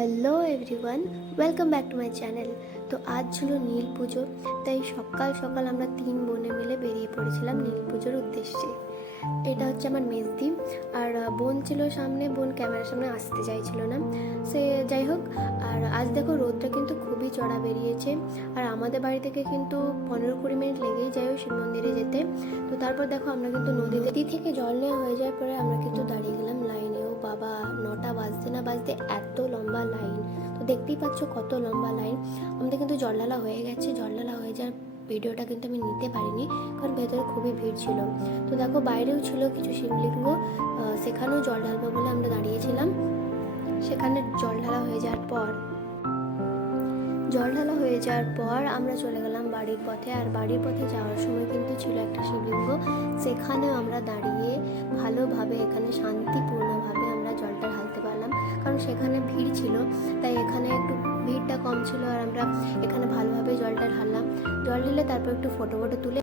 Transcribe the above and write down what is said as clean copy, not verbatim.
Hello everyone, welcome back to my channel. তো আজ ছিল নীল পুজো, তাই সকাল সকাল আমরা 3 বোনে মিলে বেরিয়ে পড়েছিলাম নীল পুজোর উদ্দেশ্যে। এটা হচ্ছে আমার মেজদি, আর বোন ছিল সামনে, বোন ক্যামেরার সামনে আসতে চাইছিল না, সে যাই হোক। আর আজ দেখো রোদটা কিন্তু খুবই চড়া বেরিয়েছে, আর আমাদের বাড়ি থেকে কিন্তু 15-20 মিনিট লেগেই যায় শিব মন্দিরে যেতে। তো তারপর দেখো আমরা কিন্তু নদী থেকে জল নেওয়া হয়ে যাওয়ার পরে আমরা কিন্তু দাঁড়িয়ে গেলাম লাইনে। ও বাবা, 9টা বাজতে না বাজতে এত লম্বা লাইন! তো দেখতেই পাচ্ছ কত লম্বা লাইন। আমাদের কিন্তু জল ঢালা হয়ে গেছে, জল ঢালা হয়ে যাওয়ার ভিডিওটা কিন্তু আমি নিতে পারিনি, কারণ ভেতরে খুবই ভিড় ছিল। তো দেখো বাইরেও ছিল কিছু শিবলিঙ্গ, সেখানেও জল ঢালবো বলে আমরা দাঁড়িয়েছিলাম। সেখানে জল ঢালা হয়ে যাওয়ার পর আমরা চলে গেলাম বাড়ির পথে। আর বাড়ির পথে যাওয়ার সময় কিন্তু ছিল একটা শিবলিঙ্গ, সেখানেও আমরা দাঁড়িয়ে ভালোভাবে এখানে শান্তিপূর্ণভাবে আমরা জলটা ঢালতে পারলাম, কারণ সেখানে ভিড় ছিল, তাই এখানে একটু ভিড়টা কম ছিল। আর আমরা এখানে ভালোভাবে জলটা ঢাললাম। জল ঢেলে তারপর একটু ফটো তুলে